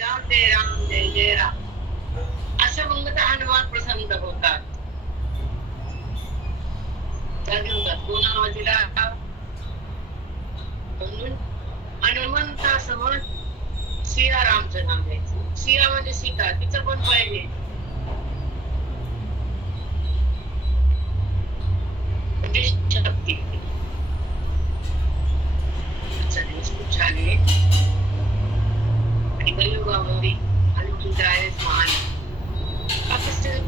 राम जय जय राम असं म्हणलं तर हनुमान प्रसन्न होतात. जागे होतात कोणावतीला म्हणून हनुमंतासमोर सियारामचं नाव घ्यायचं. सिया म्हणजे सीता, तिचं पण पाहिजे म्हणजे शक्ती. आजचा दिवस खूप छान आहे आणि कलियुगामध्ये हनुमंत आहेच महान.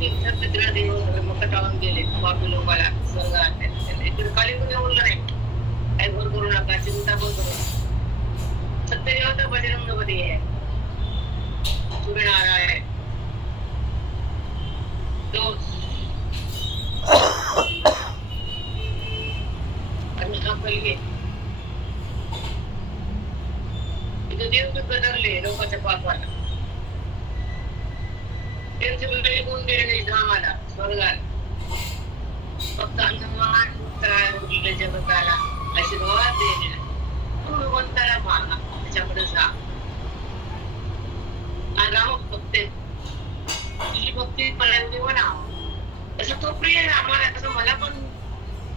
तीर्थमित्र देव धर्म कटाळून गेले बापू लोकाला स्वर्गात. इकडे कलियुग बोललं नाही काही भर करू नका, चिंता पण करू नका. सत्यदेव तर बजरंगबली आहे, सूर्यनारायण तो पहिले देव कदरले लोकांच्या पापाला. त्यांचे गुण गेले धामाला स्वर्गाला. फक्त हनुमान जगताला आशीर्वाद देणे भगवंताला मागा त्याच्याकडे जा. राम भक्त तुझी भक्ती पर्यंत म्हणावं तसं तो प्रिय रामाला, तसं मला पण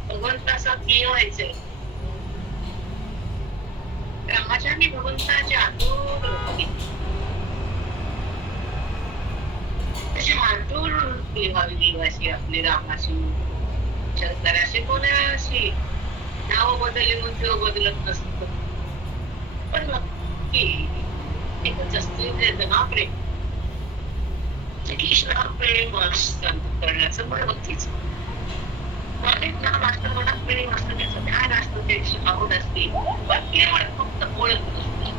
भगवंताचा प्रिय व्हायचंय. रामाच्या आणि भगवंताच्या आतूर भक्ती तशी आतूर भक्ती व्हावी देवाशी, आपली रामाशी शंकराशी कोणाशी. नाव बदलली म्हणून देव बदलत नसत, पण भक्ती एकच असते. त्याचं नाव प्रेम. कृष्ण प्रेम असतं करण्याचं पण भक्तीच. नाम असतं मनात प्रेम असतं, त्याचं ज्ञान असतं, त्याची आवड असते, पण केवळ फक्त ओळख नसते.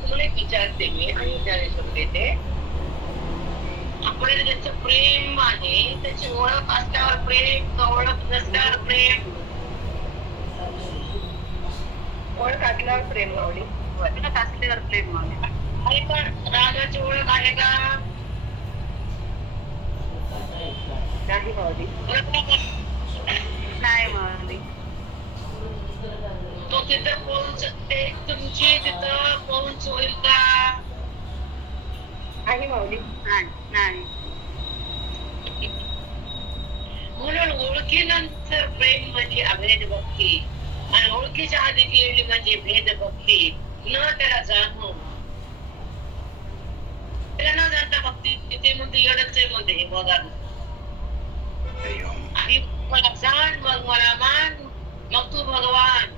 तुम्हाला एक विचारते मी आणि विचारायचं देते. आपल्याला ज्याचं प्रेम आहे त्याची ओळख असल्यावर प्रेम का ओळख नसल्यावर प्रेम? ओळख असल्यावर प्रेम मावली, ओळख असल्यावर प्रेम मावली. आणि पण रागाची ओळख आहे का? नाही मावली, नाही मावली. तो तिथं पोहोच, ते तुमची तिथं पोहोच होईल का? आहे माऊली, नाही. म्हणून ओळखीनंतर प्रेम म्हणजे अभेद भक्ती आणि ओळखीच्या आधी केली म्हणजे भेद भक्ती. न त्याला जाणून त्याला न जाणता भक्ती ते म्हणते एवढंच आहे म्हणते हे बघा. आणि मला जाण मग मला मान, मग तू भगवान.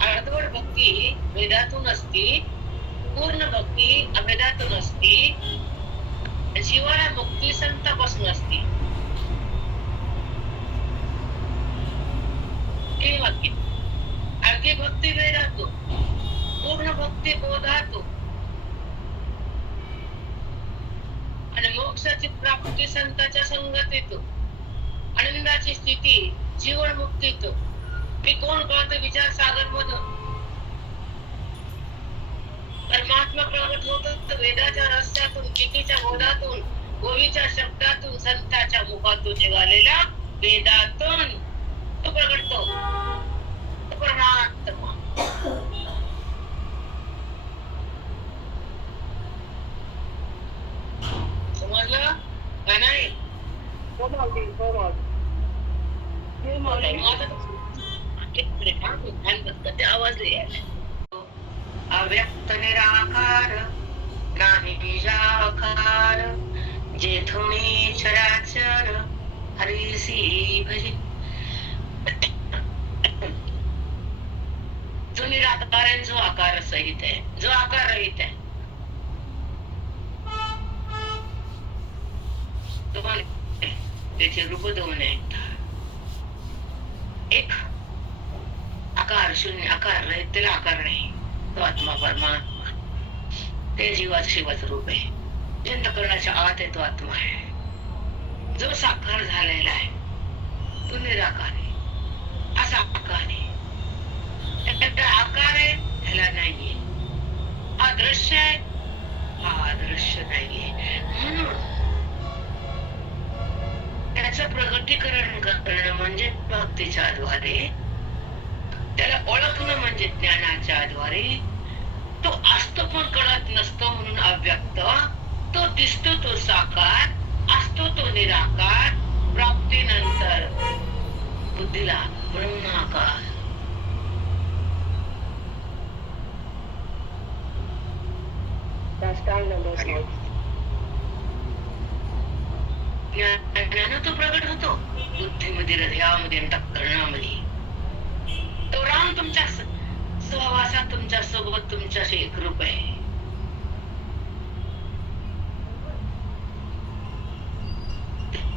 अर्धवट भक्ती वेदातून असती, पूर्ण भक्ती अभेदातून असती. जीवाला मुक्ती संतापासून असती. अर्धी भक्ती वेदातून, पूर्ण भक्ती बोधातून आणि मोक्षाची प्राप्ती संतांच्या संगतीतून, आनंदाची स्थिती जीवन मुक्तीतून. मी कोण कळतो विचार सागर मधून. परमात्मा प्रगट होत वेदाच्या रस्त्यातून, गीतेच्या बोधातून, गोवीच्या शब्दातून, संतांच्या मुखातून निघालेल्या वेदातून तो प्रगटतो. तो परमात्मा. समजलं का नाही? हो मावली, हो मावली. आवाज अव्यक्त निराकार नाही बीजाकार, जेथुनी चराचर हरिसी भजे. जो निराकार आहे, जो आकार सहित आहे, जो आकार रहित आहे. त्याचे रूप दोन आहेत. एक आकार शून्य, आकार रहित, त्याला आकार नाही, तो आत्मा परमात्मा. ते जीवाचं शिवाचं रूप आहे. अंतःकरणाच्या आत आहे तो आत्मा आहे, जो साकार झालेला आहे. निराकार आहे, असा आकार आहे. त्याचा आकार आहे, ह्याला नाहीये. हा दृश्य आहे, हा दृश्य नाहीये. म्हणून त्याचं प्रगटीकरण करणं म्हणजे भक्तीच्या द्वारे, त्याला ओळखणं म्हणजे ज्ञानाच्या द्वारे. तो असतो पण कळत नसतो म्हणून अव्यक्त, तो दिसतो तो साकार, असतो तो निराकार. प्राप्तीनंतर बुद्धीला ब्रह्माकार. ज्ञान तो प्रगट होतो बुद्धीमध्ये, हृदयामध्ये, अंतःकरणामध्ये. तो राम तुमच्या सहवासात, तुमच्या सोबत, तुमच्याशी एकरूप आहे.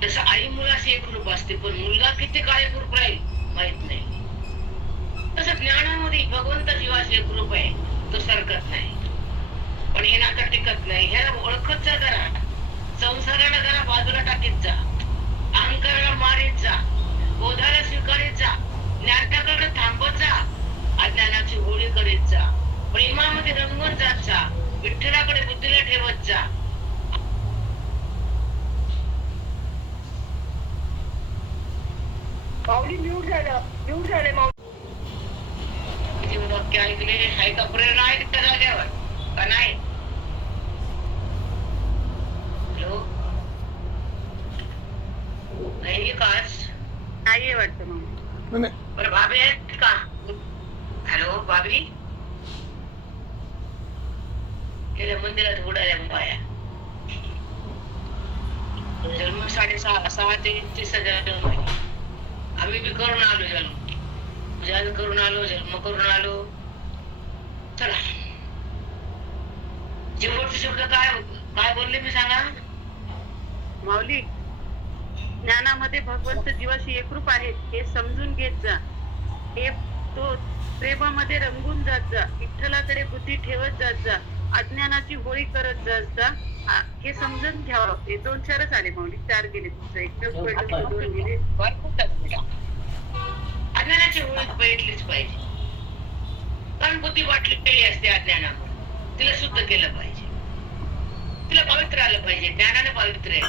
जसं आई मुलाशी एकरूप असते, पण मुलगा किती काळ एकरूप राहील माहित नाही. तसं ज्ञानामध्ये भगवंत जीवाशी एकरूप आहे, तो सरकत नाही. पण हे नाका टिकत नाही. ह्याला ओळखत जा जरा, संसाराला जरा बाजूला टाकीत जा, अहंकाराला मारीत जा, बोधाला स्वीकारित जा, ज्ञानाकडे थांबत जा, अज्ञानाची होळी करीत जा, प्रेमामध्ये रंगून जात जा, विठ्ठलाकडे बुद्धीला ठेवत जा. माऊली म्यूट झाले माऊली. वाक्य ऐकले आहे का? प्रेरणा आहे त्या जागेवर का नाही? हॅलो, नाहीये का? नाहीये वाटतं माऊली. बरं, भाभी आहेत का? हॅलो भाभी, गेल्या मंदिरात उडाल्या बाया. जन्म 6:30 ते 30 जन्म आहे. आम्ही बी करून आलो जन्म, करून आलो, जन्म करून आलो. चला, शेवटचे शब्द काय बोलले मी सांगा माऊली. ज्ञानामध्ये भगवंत जीवाशी एकरूप आहे हे समजून घेत जा. हे तो प्रेमामध्ये रंगून जात जा, विठ्ठलाकडे बुद्धी ठेवत जात जा, अज्ञानाची होळी करत जात जा. हे समजून घ्यावं. हे 2-4च आले माऊली, 4 गेले. तुमचं 1 गेले. अज्ञानाची होळी पेटलीच पाहिजे, कारण बुद्धी वाटलेली असते अज्ञानामुळे. तिला शुद्ध केलं पाहिजे, तिला पवित्र आलं पाहिजे. ज्ञानाने पवित्र आहे,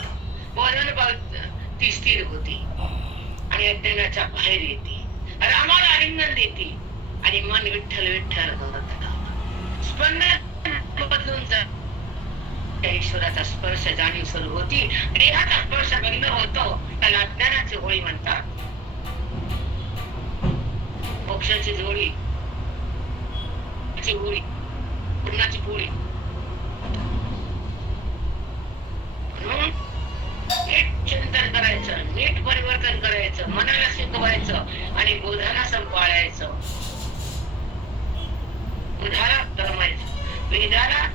बोधाने पवित्र, ती स्थिर होती आणि अज्ञानाच्या बाहेर येते, रामाला आलिंगन देते आणि मन विठ्ठल विठ्ठल होत. स्पंदन बदलून जात, ईश्वराचा स्पर्श जाणीव सुरू होती. देहाचा स्पर्श बंद होतो, त्याला अज्ञानाची होळी म्हणतात. मोक्षाची होळी, होळी, पूर्णाची पोळी. नीट चिंतन करायचं, नीट परिवर्तन करायचं, मनाला शिकवायचं आणि बोधाला संपाळायचं, बुधाला तरमायचं, वेदाला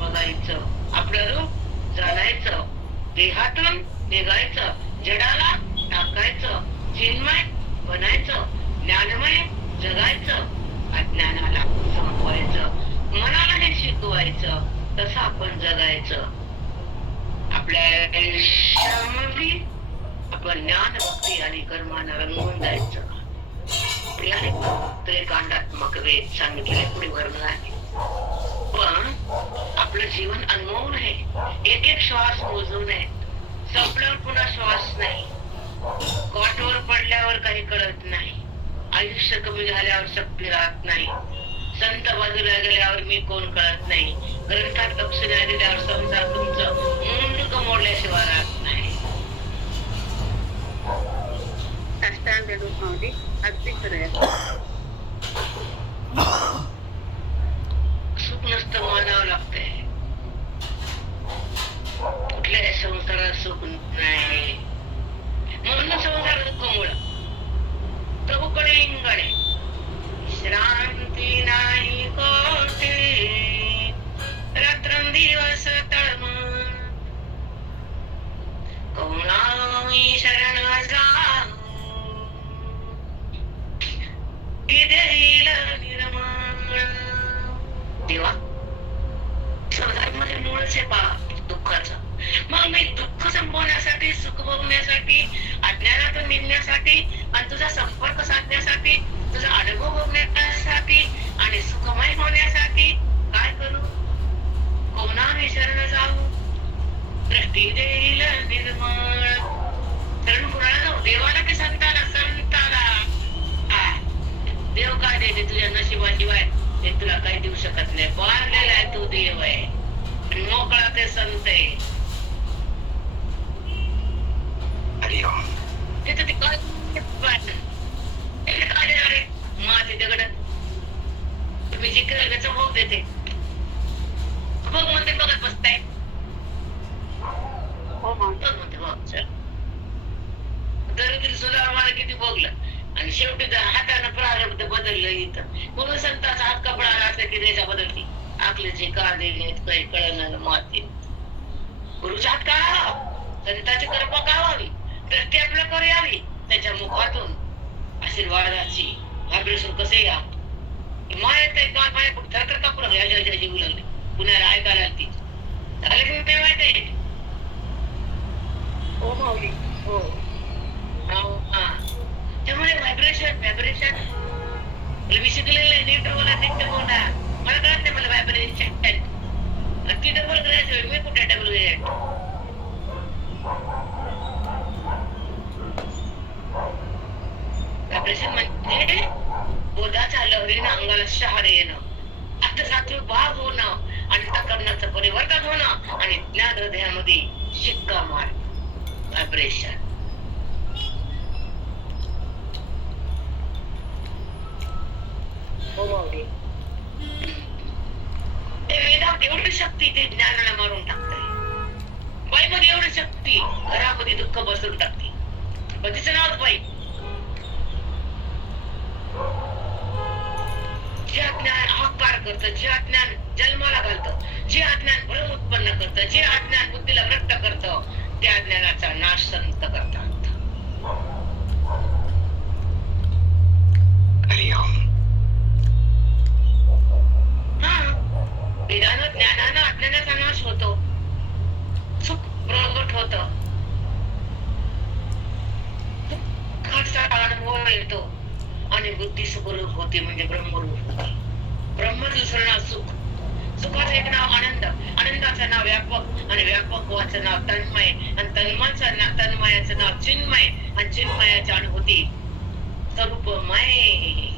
बघायचं, आपलं रूप जाणायचं, देहातून निघायचं, जडाला टाकायचं, चिन्मय बनायचं, ज्ञानमय जगायचं, अज्ञानाला संपवायचं, मनाला हे शिकवायचं, तसं आपण जगायचं. आपल्या आयुष्यामध्ये आपण ज्ञान, भक्ती आणि कर्मानं रंगून जायचं. त्रिकांडात्मक वेद सांगितले, पुढे वर्णन आहे. पण आपलं जीवन अनमोल आहे. एक एक श्वास मोजून आहे. संपल्यावर पुन्हा श्वास नाही, कॉटवर पडल्यावर काही कळत नाही, आयुष्य कमी झाल्यावर शक्ती राहत नाही, संत बाजूला गेल्यावर मी कोण कळत नाही, ग्रंथात लक्ष नाही दिल्यावर समजा तुमचं मुंड मोडल्याशिवाय राहत नाही. अगदी खरं. सुख नसतं, मानावं लागतंय. कुठल्याही संसारात सुख नाही, म्हणून संसार दुःखमुळं प्रभूकडे इंगणे. श्रांती नाही कोठे, रात्रंदिवस तळमळ, करुणाई शरण जाऊ, देईल निर्मळ. देवा, संसारामध्ये मूळच आहे पहा दुःखाचं. मग मी दुःख संपवण्यासाठी, सुख भोगण्यासाठी, अज्ञानातून निघण्यासाठी आणि तुझा संपर्क साधण्यासाठी, तुझा अनुभव भोगण्यासाठी आणि सुखमय होण्यासाठी काय करू? कोणाने शरण जाऊ? दृष्टी देईल निर्मळ. शरण कुणाला जाऊ? देवाला की संताला? संताला. देव काय देते तुझ्या नशिबाशिवाय? ते तुला काही देऊ शकत नाही. बांधलेला आहे तो देव आहे, मोकळा ते संत आहे. तिथं ते काय माती दगड तुम्ही जे केलं त्याचा भोग देते. भोग म्हणते बघत बसताय. हो माऊली. बघ म्हणते बघ चल. दरिद्री सुद्धा आम्हाला किती भोगलं आणि शेवटी हातानं प्रारब्ध बदललं इथं. म्हणून संताचा हात कपडा असला की रेषा बदलती. आपल्याचे कांदे काही कळणार माती. गुरुच्या हात काढावा, संताची कृपा काढावी, दृष्टी आपल्याकडे यावी. त्याच्या मुखातून आशीर्वादाची व्हायब्रेशन कसे या माया येते का माया कुठं थरथर कापू लागले. अजय जीव लागले पुण्याला ऐकायला ती झाले की ते माहित आहे. हो माऊली. हो. त्यामुळे व्हायब्रेशन मी शिकलेलं आहे. नीट बोला, नीट बोला. मला कळत नाही मला व्हायब्रेशन ती डबल करायचं. मी कुठे डबल ग्रेड? व्हायब्रेशन म्हणजे बोधाच्या लहरीनं अंगाला शहारे येणं, आत्मसात्विक भाव होणं आणि कर्णाचं परिवर्तन होणं आणि ज्ञान हृदयामध्ये शिक्का मार. व्हायब्रेशन हो माऊली. ते वेदात एवढी शक्ती ते ज्ञानाला मारून टाकतंय. बाईमध्ये एवढी शक्ती घरामध्ये दुःख बसून टाकते. पण तिचं नाव बाई. जे अज्ञान अहंकार करतं, जे अज्ञान जन्माला घालतं, जे अज्ञान भ्रम उत्पन्न करतं, जे अज्ञान बुद्धीला भ्रष्ट करतं, त्या अज्ञानाचा नाश संत करतात. वेदानं ज्ञानानं अज्ञानाचा नाश होतो, सुख प्रगट होत, दुःखाचा अनुभव येतो आणि बुद्धी सुखरूप होते म्हणजे ब्रह्मरूप होते. ब्रह्म दुसरं सुख, सुखाचं एक नाव आनंद, आनंदाचं नाव व्यापक आणि व्यापकवाचं नाव तन्मय आणि तन्मयाचं नाव चिन्मय आणि चिन्मयाची अनुभूती स्वरूपमय.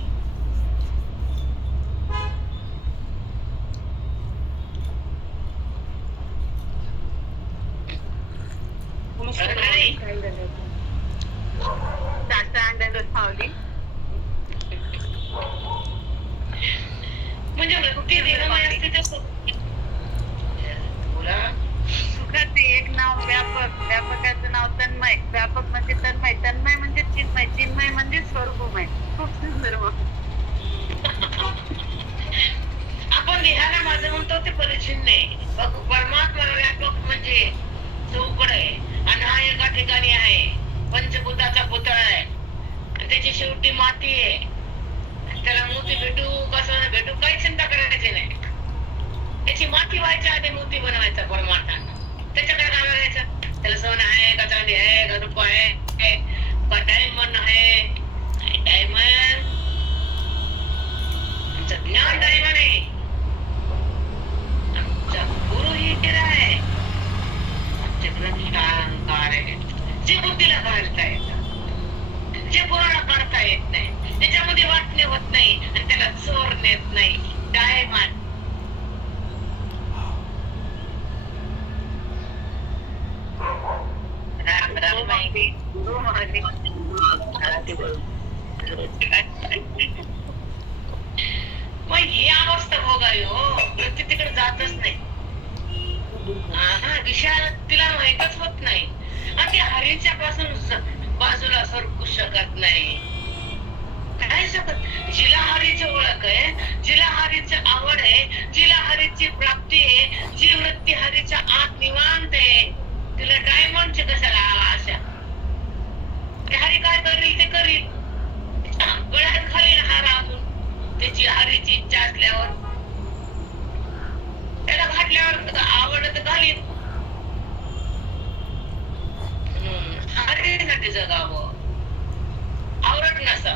म्हणजे कुठे देहमय असते ते बोला. सुखाचे एक नाव व्यापक, व्यापकाचं नाव तन्मय, व्यापक म्हणजे तन्मय, तन्मय म्हणजे चिन्मय, चिन्मय म्हणजे स्वरूपमय. खूप सुंदर. आपण देहाला माझं म्हणतो ते परिचिन्न आहे. परमात्मा व्यापक म्हणजे चौकड आहे आणि हा एका ठिकाणी आहे. पंचभूताचा पुतळा आहे आणि त्याची शेवटी माती आहे. त्याला मोती भेटू कसं भेटू काही चिंता करायची नाही. त्याची माती व्हायच्या आधी मोती बनवायचा परमार्थानं. त्याच्याकडे काय बघायचं? त्याला सोनं आहे का चांदी आहे का रुपा आहे का डायमंड आहे? डायमंड आमचं ज्ञान डायमंड आहे. आमचा गुरु ही हिरा आहे. आमचे ग्रंथ अहंकार आहे जे बुद्धीला घालता येतं, जे कोणाला काढता येत नाही, त्याच्यामध्ये वाटणे होत नाही आणि त्याला चोर नेत नाही. डायमंड मग ही अवस्था भोगावी हो. वृत्ती तिकडे जातच नाही. विषयाला तिला माहीतच होत नाही आणि ती हरीच्या पासून बाजूला सरकू शकत नाही. काय शकत? जिला हरीची ओळख आहे, जिला हरीची आवड आहे, जिला हरीची प्राप्ती आहे, जी वृत्ती हरीच्या आत निवांत आहे, तिला डायमंडचे कशाला आशा? हरी काय करील ते करील. गळ्यात घालील हार अजून त्याची हरीची इच्छा असल्यावर. त्याला घातल्यावर आवड तर घालील. हरेसाठी जगावं, आवरत नसा.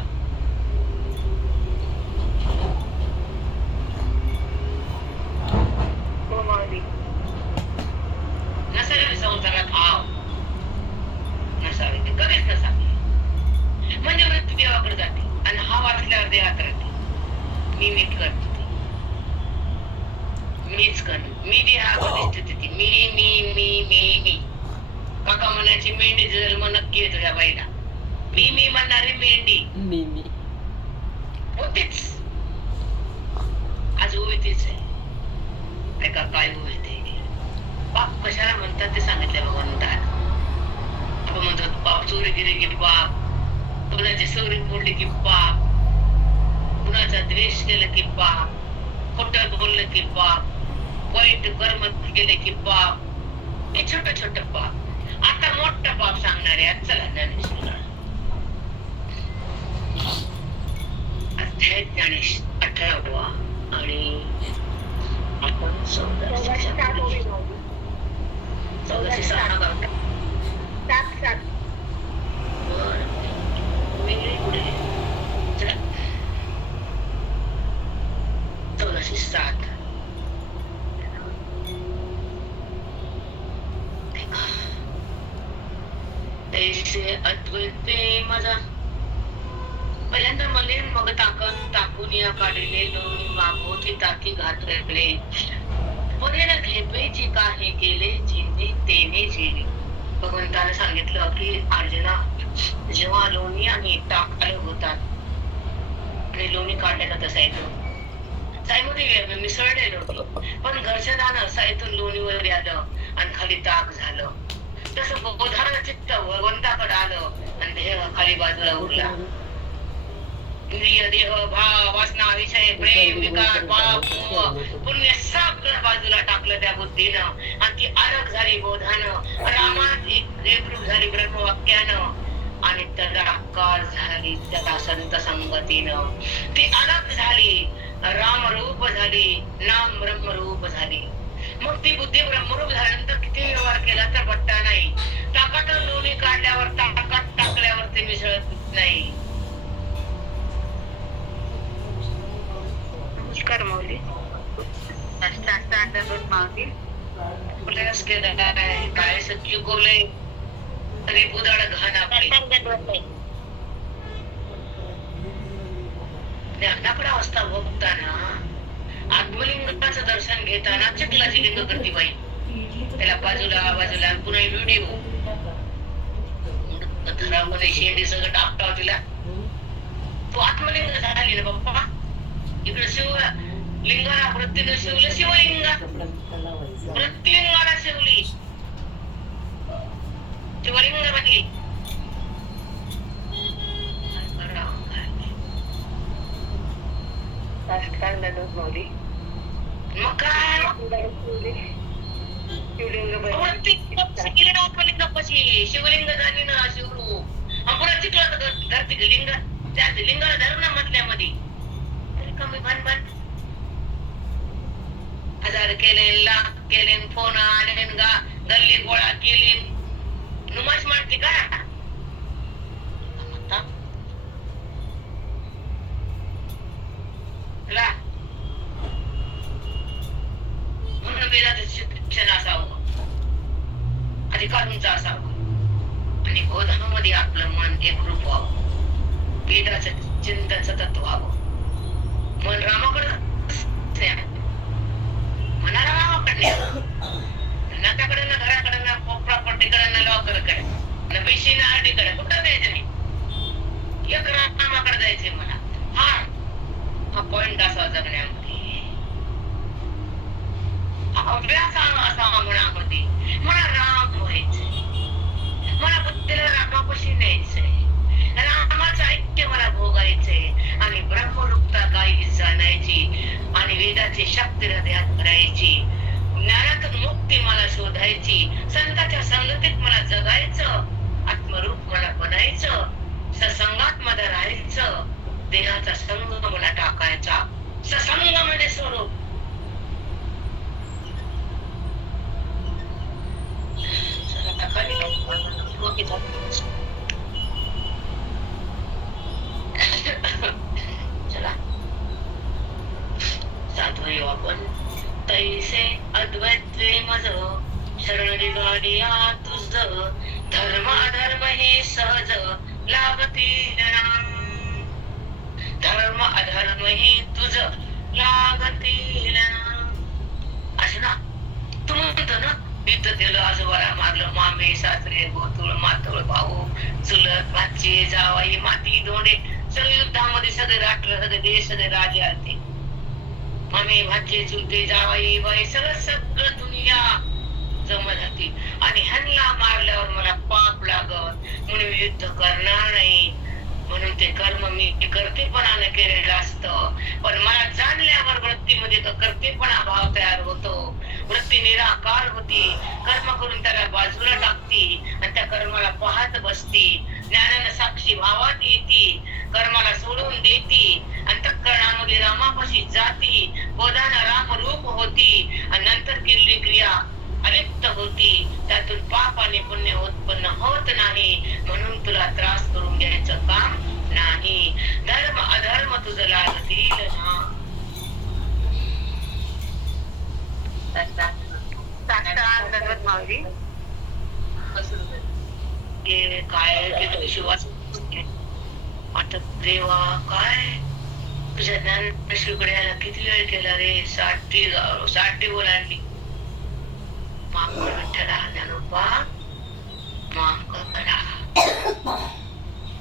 हो माऊली. नसावी संसारात हाव, नसावी ते कधीच नसावी. म्हणजे वृत्ती देवाकडे जाते आणि हा वाचल्यावर देहात राहते. मी करते, मीच करण, मी देहामध्ये स्थिती, मी. काका म्हणायची मेंढी जन्म नक्की येतो या बाईला. मी म्हणणारी मेंढी होतीच, आज उभी तीच आहे. ऐका काय उभी ते पाप कशाला म्हणतात ते सांगितले भगवंतानं. आपण म्हणतात पाप चोरी केली की पाप, कुणाची चोरी मोडली की पाप, कुणाचा द्वेष केला की पाप, खोटं बोललं की पाप, वाईट कर्म केले की पाप. हे छोट छोट पाप. आता मोठं पाप सांगणारे आहेत. चला ज्ञानेश्वर अध्याय ज्ञानेश 18वा आणि आपण 14शी सहा करतो. बरं वेगळी पुढे चला 1407. ऐसे अद्वैते माझा पहिल्यांदा मले मग टाकून या काढले लोणी मागोती ताकी घातले परेला घेपेची काही केले जिने तेने झेले. भगवंताने सांगितलं की अर्जुना जेव्हा लोणी आणि टाकले होतात आणि लोणी काढले जात साईतून, साईमध्ये मिसळलेलं होती, पण घरच्या दानं साईतून लोणीवर आलं आणि खाली ताक झालं. तसं बोधानं चित्त भगवंताकडे आलं आणि देह खाली बाजूला उरला. इंद्रिय देह भाव वासना विषय प्रेम विकार पाप पुण्य सगळं बाजूला टाकलं त्या बुद्धीनं आणि ती अलग झाली बोधानं, रामात एकरूप झाली ब्रह्मवाक्यानं आणि तदाकार झाली त्या संत संगतीनं. ती अलग झाली, राम रूप झाली, नाम ब्रह्म रूप झाली. मग ती बुद्धी ब्रह्मरूप झाल्यानंतर किती व्यवहार केला तर बट्टा नाही. ताकातून लोणी काढल्यावर ताकात टाकल्यावर ते मिसळत नाही. नमस्कार माऊली. माऊली प्रयास केला आहे, काय चुकवलंय तरी बुदाड घाण आपली. ज्ञानाकडे अवस्था बघताना आत्मलिंगाचं दर्शन घेताना चिखलाची लिंग करती बाई, त्याला बाजूला बाजूला पुन्हा व्हिडिओ धरामध्ये शेंडी सगळं टाकटाव तिला. तो आत्मलिंग झाली ना बाप्पा. इकडे शिव लिंगाला वृत्तीनं शिवलं शिवलिंगा, वृत्तिलिंगाला शिवली शिवलिंग बनली. मग काय शिवलिंग झाली ना शिवरू पुन्हा चिखला धरती लिंग, त्या लिंगाला धरू ना मधल्यामध्ये कमी भन हजार केले, लाख केले, फोन आले, गल्ली गोळा केली, नुमाश म्हणते का म्हणून वेदाचं शिक्षण असावं, अधिकारूंचं असावं आणि बोधामध्ये आपलं मन एकरूप व्हावं, वेदाचं चिंतन सतत व्हावं. मन रामाकडं मनाला रामाकडे नात्याकडे ना घराकडे ना प्रॉपर्टीकडे ना लॉकरकडे ना पैसे ना आरडीकडे कुठं द्यायचं नाही, एक रामाकडे जायचंय मला. हा पॉइंट असा जगण्यामध्ये अभ्यास असावा मनामध्ये. मला राम व्हायचंय, मला बुद्धीला रामापाशी न्यायचंय, रामाचं ऐक्य मला भोगायचंय आणि ब्रह्मरूपता काही जाणायची आणि वेदाची शक्ती हृदयात भरायची, ज्ञानातून मुक्ती मला शोधायची, संतांच्या संगतीत मला जगायचं, आत्मरूप मला बनायचं, सत्संगात मला राहायचं, देहाचा संग मला टाकायचा, सत्संग म्हणजे स्वरूप. खाली तैसे अद्वैत प्रेम शरण निघालिया तुझ धर्म अधर्म हे सहज लागतील ना धर्म अधर्म हे तुझ लागतील ना असं ना तू म्हणतो ना इथं दिलं आजोबाला मारलं मामे सासरे गोतुळ मातोळ भाऊ चुलत भाची जावाई माती दोंडे सगळे युद्धामध्ये सगळे राष्ट्र सगळे देश सगळे राजे आलते मामे भाचे चुलते जावाई बाई सगळं सगळं दुनिया जमा जाते आणि ह्यांना मारल्यावर मला पाप लागत म्हणून युद्ध करणार नाही म्हणून ते कर्म मी कर्तेपणाने केलेलं असतं पण मला जाणल्यावर वृत्तीमध्ये तो कर्तेपणा भाव तयार होतो वृत्ती निराकार होती कर्म करून त्याला बाजूला टाकती आणि त्या कर्माला पाहत बसती ज्ञानानं साक्षी भावात येती कर्माला सोडून देती अंतःकरणामध्ये रामापाशी जाती बोधानं रामरूप होती आणि नंतर केलेली क्रिया अलिप्त होती त्यातून पाप आणि पुण्य उत्पन्न होत नाही म्हणून तुला त्रास करून घ्यायचं काम नाही धर्म अधर्म तुझं लागतील ना काय ते विश्वास आता देवा काय तुझ्या ज्ञानेश्वरीकडे यायला किती वेळ केला रे 60 ओलांडली माफ कर विठ्ठला ज्ञानोबा माफ करा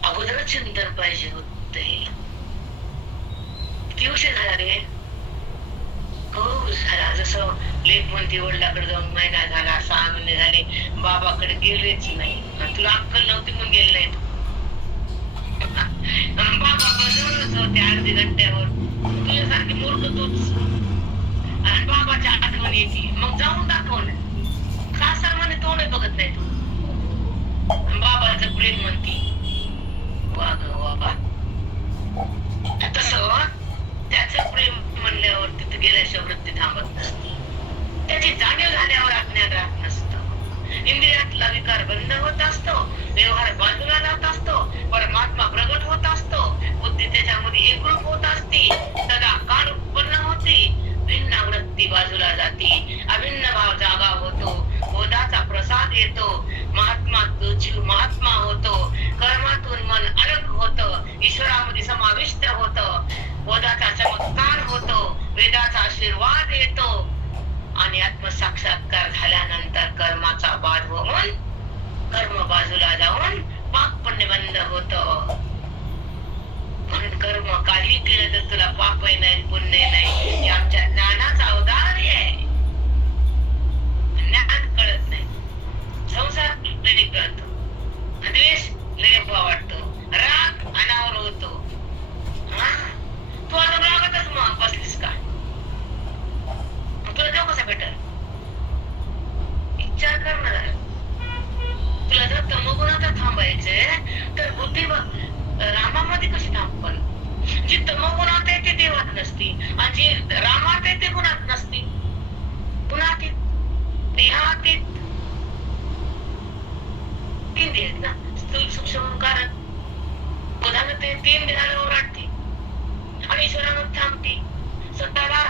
अगोदरच चिंतन पाहिजे होते किती उशीर झाला रे हो झाला जसं लेख म्हणते वडिलाकडे जाऊन महिना झाला 6 महिने झाले बाबाकडे गेलेच नाही तुला अक्कल नव्हती म्हणून गेले नाही बाबा बजवलच होते अर्धी घंट्यावर तुझ्यासारखी मूर्ख तूच आणि बाबाच्या आठवण येते मग जाऊन दाखव ना सासर म्हणे तोंड बघत नाही तू बाबाचं प्रेम म्हणती वाग बाबा तस त्याचं प्रेम म्हणल्यावर तिथे गेल्याशिवाय वृत्ती थांबत नसते त्याची जाणीव झाल्यावर अज्ञान राहत नसतं इंद्रियातला विकार बंद होत असतो व्यवहार बाजूला जात असतो परमात्मा प्रगट होत असतो बुद्धी त्याच्यामध्ये एकरूप होत असते सदा काळ उत्पन्न होते भिन्न वृत्ती बाजूला जाते अभिन्न भाव जागा होतो बोधाचा प्रसाद येतो महात्मा तो जीव महात्मा होतो कर्मातून मन अलग होतं ईश्वरामध्ये समाविष्ट होतं बोधाचा चमत्कार होतो वेदाचा आशीर्वाद येतो आणि आत्मसाक्षात्कार झाल्यानंतर कर्माचा बाद होऊन कर्म बाजूला जाऊन पाप पुण्य बंद होतं म्हणून कर्म काही केलं तर तुला पापही नाही पुण्य नाही हे आमच्या ज्ञानाचा औदार्य आहे ज्ञान कळत नाही संसार लय कळतो द्वेष लय वाटतो राग अनावर होतो तू आता रागातच मग बसलीस का तुला जाऊ कसा भेटल विचार कर ना तुला जर तमोगुणात थांबायचे तर बुद्धी रामामध्ये कशी थांबल जी तमोगुणात आहे ते देवात नसती आणि जी रामात आहे ते गुणात नसती गुणातीत देहातीत तीन देह ना स्थूल सूक्ष्म कारण बुधानं ते 3 देहाला ओराडते आणि ईश्वरानं थांबते स्वतःला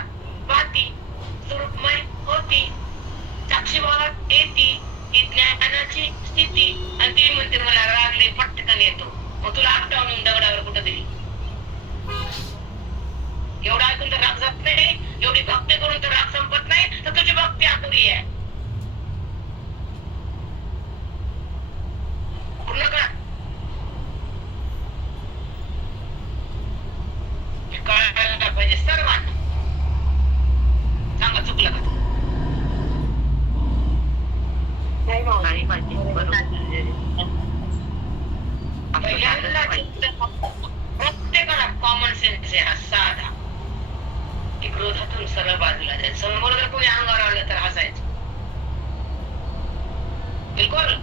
पाहती स्वरूपमय होती साक्षी भावात येते ही ज्ञानाची स्थिती आणि ती म्हणते मला रागले पटकन येतो मग तुला आपटावून दगडावर कुठं दिली एवढा ऐकून तर राग जात नाही एवढी भक्ती करून तर राग संपत नाही तर तुझी भक्ती अपुरी आहे पूर्ण करा कळायला पाहिजे सर्वांना सांगा चुकलं का नाही माहिती प्रत्येकाला कॉमन सेन्स आहे हा साधा की क्रोधातून सरळ बाजूला जायचं समोर जर कोणी अंगावर आलं तर हसायचं बिलकुल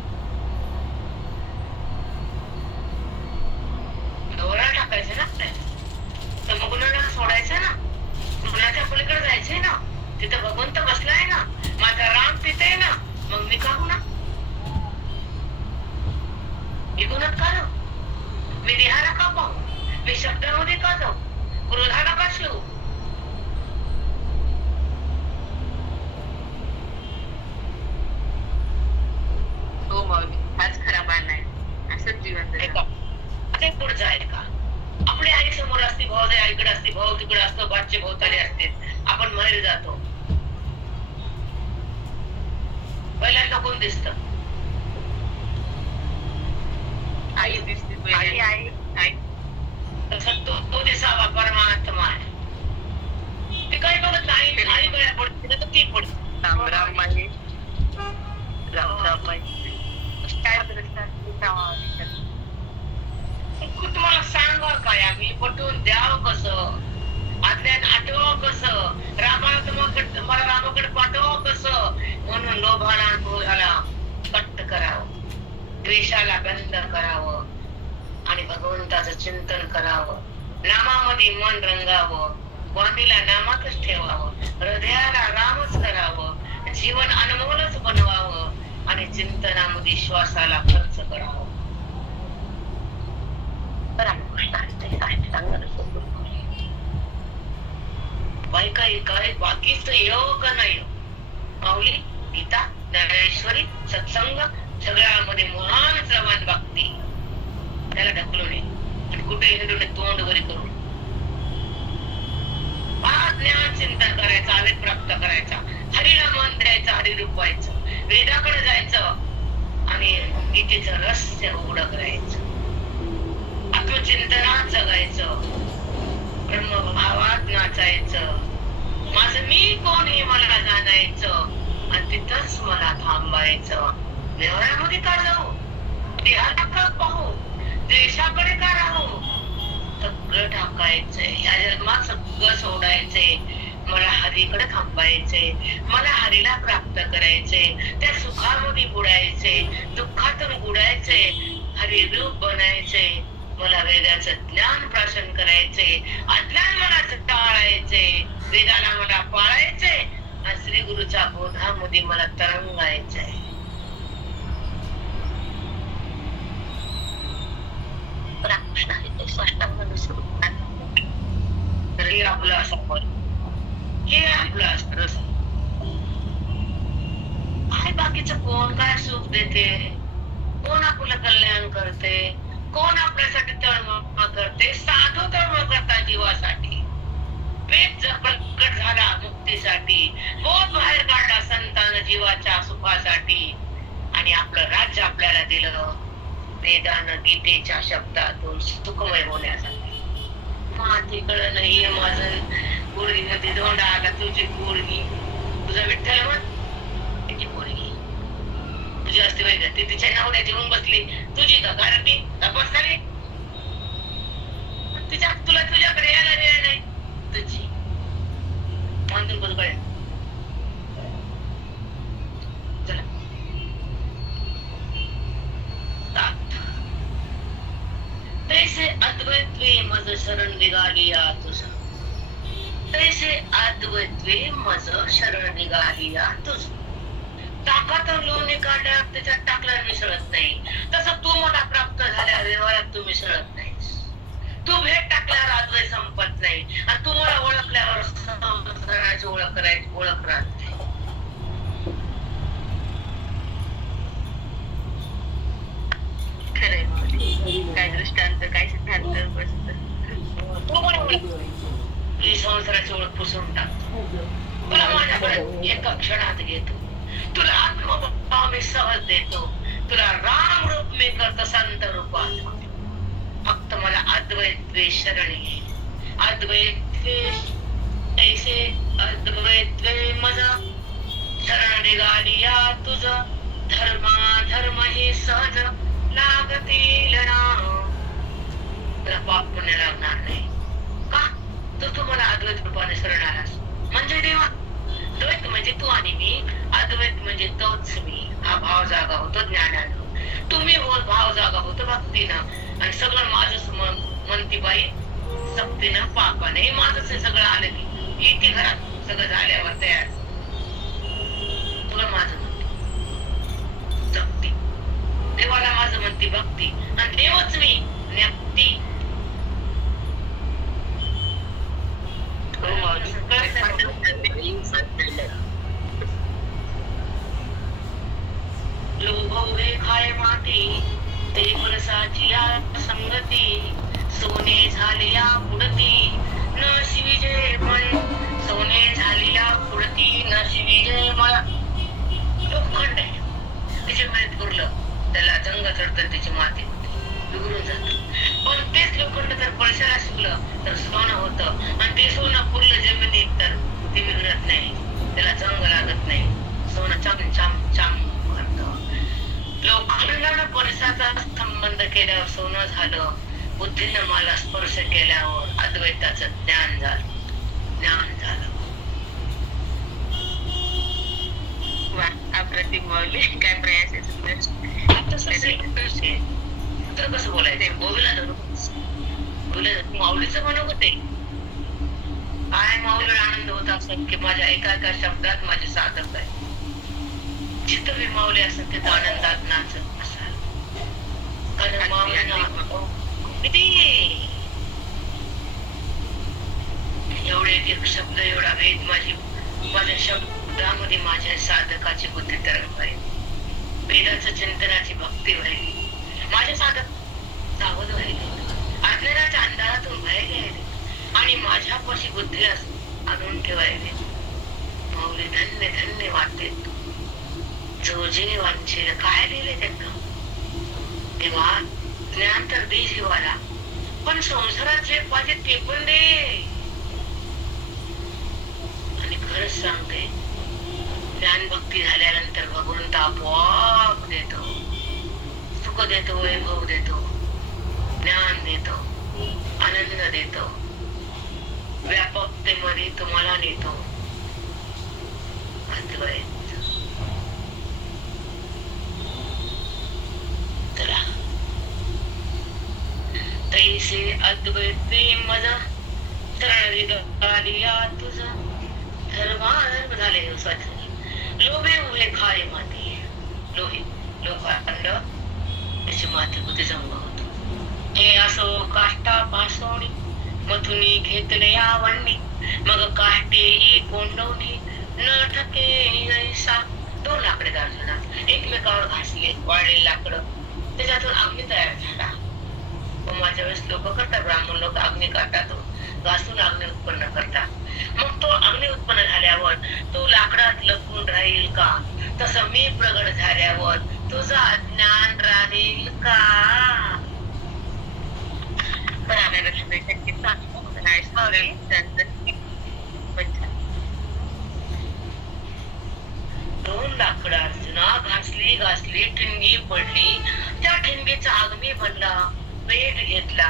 डोळा टाकायचं ना तर मग सोडायचं ना मुलाच्या पलीकडे जायचंय ना तिथं भगवंत बसलाय ना माझा राम तिथे ना मग मी काहू ना मी गुणात का जाऊ मी देहाला का पाहू मी शब्दामध्ये का जाऊ क्रोधाला का शिवू पुढचा आहे का? आपली आई समोर असते, भाऊ आईकडे असते, भाऊ तिकडे असतो, भाचे भोवताली असते, आपण बाहेर जातो, पहिल्यांदा कोण दिसत? आई दिसते आई आई आई तसं तो दिसावा परमात्मा आहे. ते काही बघत नाही, आई गळ्या पडते तर ती पडते. रामरामाई काय तुम्हाला सांगा काय आम्ही पटवून द्यावं कसं, आज्ञान आठवावं कसं, मला रामाकडे पाठवावं कसं, म्हणून लोभाला क्रोधाला कट्ट करावं, द्वेषाला बंद करावं आणि भगवंताचं चिंतन करावं, नामामध्ये मन रंगावं, वाणीला नामातच ठेवावं, हृदयाला रामच करावं, जीवन अनमोलच बनवावं आणि चिंतनामध्ये श्वासाला खर्च करावं. काही बाकीच येऊ का नाही माऊली, गीता, ज्ञानेश्वरी, सत्संग सगळ्यामध्ये महान प्रमाण भक्ती, त्याला ढकलू नये आणि कुठे हिंडून तोंड वरी करून ज्ञान चिंतन करायचं, आवेग प्राप्त करायचा, हरीला मन द्यायचं, हरी रूपायचं, वेदाकडे जायचं आणि गीतेचं रहस्य उघडं करायचं, आत्मचिंतनात जगायचं, ब्रह्मभावात नाचायचं, माझं मी कोण हे मला जाणायचं आणि तिथंच मला थांबायचं. व्यवहारामध्ये का जाऊ, देहाला का पाहू, देशाकडे का राहू, सगळं टाकायचंय, या जन्मात सगळं सोडायचंय, मला हरीकडे थांबायचंय, मला हरीला प्राप्त करायचंय, त्या सुखामध्ये बुडायचंय, दुःखातून बुडायचंय, हरी रूप बनायचंय, मला वेदाचं ज्ञान प्राशन करायचंय, अज्ञान मला टाळायचंय, वेदाला मला पाळायचंय आणि श्री गुरुच्या बोधामध्ये मला तरंगायचंय. रामकृष्ण हे साष्टांग स्वरूप हे आपलं असं, हे आपलं असतं. काय बाकीचं कोण काय सुख देते, कोण आपलं कल्याण करते, कोण आपल्यासाठी तळमळ करते, साधू तळमळ करतात जीवासाठी, वेद प्रकट झाला मुक्तीसाठी, बोध बाहेर काढला संतान जीवाच्या सुखासाठी आणि आपलं राज्य आपल्याला दिलं वेदानं गीतेच्या शब्दातून सुखमय होण्यासाठी. मातीकडं नाहीये माझं गुडगी मध्ये धोंडा आला, तुझी गुडगी, तुझा विठ्ठल म्हण, तिची गुडगी तुझी असते वेगळी, ती तिच्या नवऱ्याची होऊन बसली, तुझी का कारण ती तपास झाली, तुला तुझ्याकडे यायला वेळ नाही, तुझी म्हणून बस कळेल. चला तैसे अद्वैत्वे मज शरण निघालिया तुझ, तैसे अद्वैत्वे मज शरण निघालिया तुझ. ताकात लोणी काढल्या त्याच्यात टाकल्या मिसळत नाही, तसं तू मला प्राप्त झाल्या व्यवहारात तू मिसळत नाहीस. तू भेट टाकल्यावर अद्वैत संपत नाही आणि तू मला ओळखल्यावर संसाराची ओळख करायची, ओळख राहत नाही. खरंय, काय दृष्टांत, काय सिद्धांत बसत, तुझी संसाराची ओळख पुसून टाकतो, तुला माझ्याकडे एका क्षणात घेतो, तुला आत्मभाव मी सहज देतो, तुला राम रूप मी करतो संत रूपात. फक्त मला अद्वैत्वे शरण घे, अद्वैत्वे ऐसे अद्वैत्वे मज शरण निघालिया तुझ, धर्मा धर्म हे सहज लागतील ना. तुला पाप पुण्य लागणार नाही का, तू मला अद्वैत रूपाने शरण आलास म्हणजे देवा. द्वैत म्हणजे तू आणि मी, अद्वैत म्हणजे तोच मी. हा भाव जागा होतो ज्ञानानं, तुम्ही हो भाव जागा होतो भक्तीनं, आणि सगळं माझंच म्हणती बाई सक्तीनं पापाने माझंच हे सगळं आलं की इथे घरात सगळं झाल्यावर तयार सगळं माझं म्हणते सक्ती, देवाला माझं म्हणते भक्ती आणि देवच मी न्याप्ती. लोभ उभे खाय माती, ते परसाची संगती, झाले या पुढती न शिविजय मळे, सोने झाले या पुढती न शिविजय मळा. लोखंड आहे, तिचे वेळेत पुरलं त्याला जंग चढतं, त्याची माती बिघडून जात. पण तेच लोखंड जर पळशाला शिकलं तर सोनं होतं, आणि ते सोनं पुरलं जमिनीत तर ते बिघडत नाही, त्याला जंग लागत नाही, सोनं चाम चाम चाम करतं. लोखंडानं पळसाचा संबंध केल्यावर सोनं झालं, बुद्धीनं मला स्पर्श केल्यावर अद्वैताचं ज्ञान झालं, ज्ञान झालं. वा, अप्रतिम माऊली, काय प्रयास आहे सुंदर. आता तर कसं बोलायचं, बोलला धरून माऊलीचं म्हणत होते. काय माऊलीला आनंद होत असेल की माझ्या एका एका शब्दात माझे साधक आहे. जिथं मी माऊली असेल तिथं आनंदात नाचत असाल. कारण माऊली किती एवढे एक शब्द, एवढा वेद माझ्या शब्दामध्ये माझ्या साधकाची बुद्धी तरंग आहे. वेदाचं चिंतनाची भक्ती व्हायली, माझे साधक सावध व्हायले, अज्ञानाच्या अंधारातून बाहेर यायले आणि माझ्यापाशी बुद्धी आणून ठेवायले. माऊली धन्य धन्य वाटते. जो जे वांछेल काय लिहिले त्यांना, तेव्हा ज्ञान तर दे जीवाला, पण संसारात जे पाहिजे ते पण दे. आणि खरंच सांगते, ज्ञान भक्ती झाल्यानंतर भगवंत आपोआप देतो, सुख देतो, वैभव देतो, ज्ञान देतो, आनंद देतो, व्यापकतेमध्ये तुम्हाला नेतो. अद्वैत. चला, तैसे अद्वैते मज तळविगा तुझा धर्माधर्म झाले स्वच्छ. लोभे उभे खाय माती, लोही लोखंड त्याची माती बुद्धी जंग होतो. हे असो काष्टा पासोणी मथुनी घेतले या वन्नी, मग काष्टी कोंडवणी न ठके जैसा. दोन लाकडे अर्जुनात एकमेकावर घासले, वाळलेले लाकडं, त्याच्यातून अग्नी तयार झाला. माझ्या वेळेस लोक करतात, ब्राह्मण लोक अग्नी काढतात, घासून अग्नी उत्पन्न करतात. मग तो अग्नी उत्पन्न झाल्यावर तो लाकडात लपून राहील का? तसं मी प्रगट झाल्यावर तुझं अज्ञान राहील का? दोन लाकडं अर्जुना घासली, ठिणगी पडली, त्या ठिणगीचा अग्नी बनला, पेट घेतला,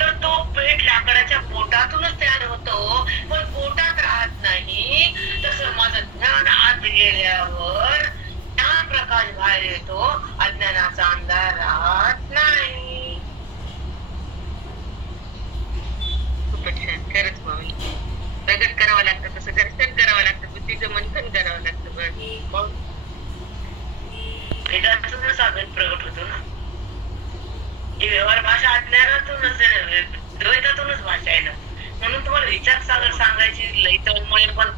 तर तो पेट लाकडाच्या पोटातूनच तयार होतो, पण पोटात राहत नाही. तसं माझं ज्ञान आत गेल्यावर ज्ञान प्रकाश बाहेर येतो, अज्ञानाचा अंधार राहत नाही. खूपच छान. खरंच माऊली, प्रगट करावं लागतं, तसं दर्शन करावं लागतं, बुद्धीचं मंथन करावं लागतं. मग वेदातूनच अभेद प्रगट होतो ना. ही व्यवहार भाषा अज्ञानातूनच, द्वैतातूनच भाषा आहे ना. म्हणून तुम्हाला विचार सागर सांगायची लईतळमुळे, पण